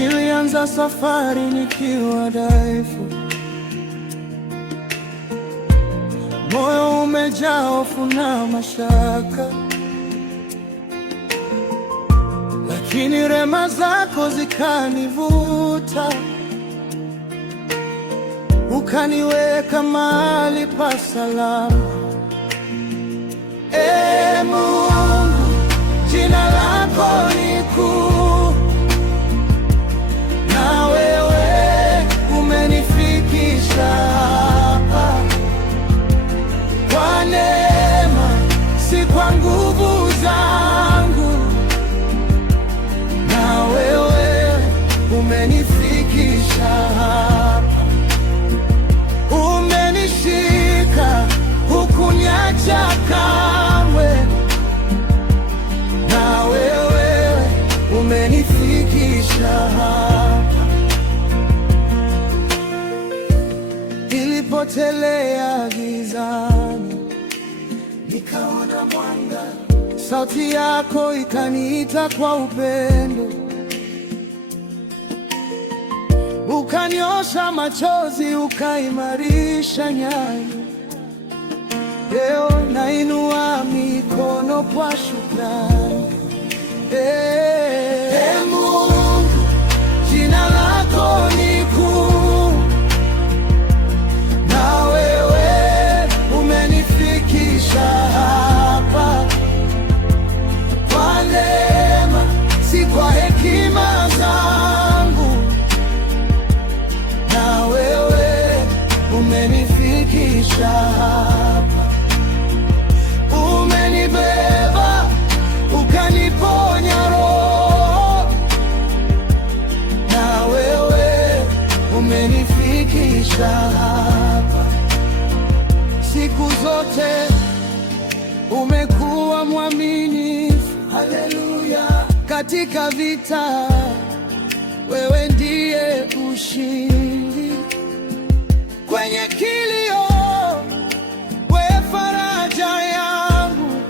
Nilianza safari nikiwa dhaifu, moyo umejaa hofu na mashaka, lakini rehema zako zikanivuta, ukaniweka mahali pa salama. Ee Mungu, jina lako ni kuu, na wewe umenifikisha hapa kwa neema, si kwa nguvu zangu, na wewe umenifikisha hapa. Umenishika, hukuniacha kamwe, na wewe umenifikisha hapa. Nilipotelea gizani, nikaona mwanga, sauti yako ikaniita kwa upendo, ukaniosha machozi, ukaimarisha nyayo. Leo nainua mikono kwa shukrani. Ee Mungu, jina lako ni kuu, na wewe umenifikisha hapa kwa neema, si kwa hekima zangu, na wewe umenifikisha hapa. Umenibeba, ukaniponya roho, na wewe umenifikisha hapa. Siku zote umekuwa mwaminifu, haleluya. Katika vita wewe ndiye ushindi, kwenye kilio wewe faraja yangu.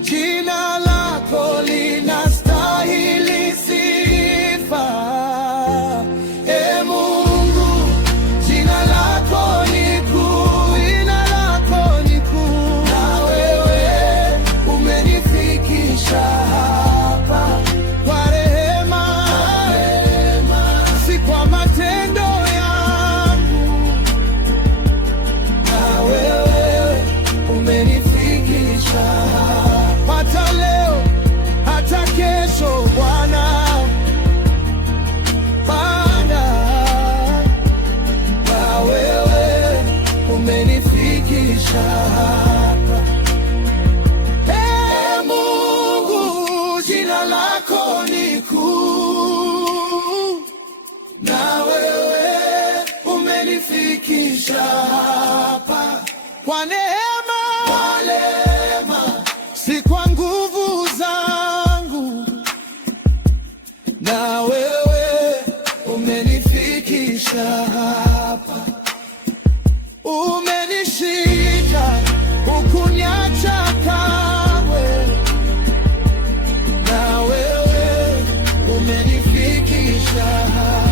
Jina lako linastahili sifa. Ee Mungu, jina lako ni kuu, jina lako ni kuu, na wewe umenifikisha hapa kwa rehema, si kwa matendo yangu, na wewe umenifikisha hapa. Hata leo, hata kesho Bwana, Bwana, na wewe umenifikisha hapa. Ee Mungu, jina lako ni kuu, na wewe umenifikisha hapa kwa neema, si kwa nguvu zangu, na wewe umenifikisha hapa. Umenishika, hukuniacha kamwe, na wewe umenifikisha hapa.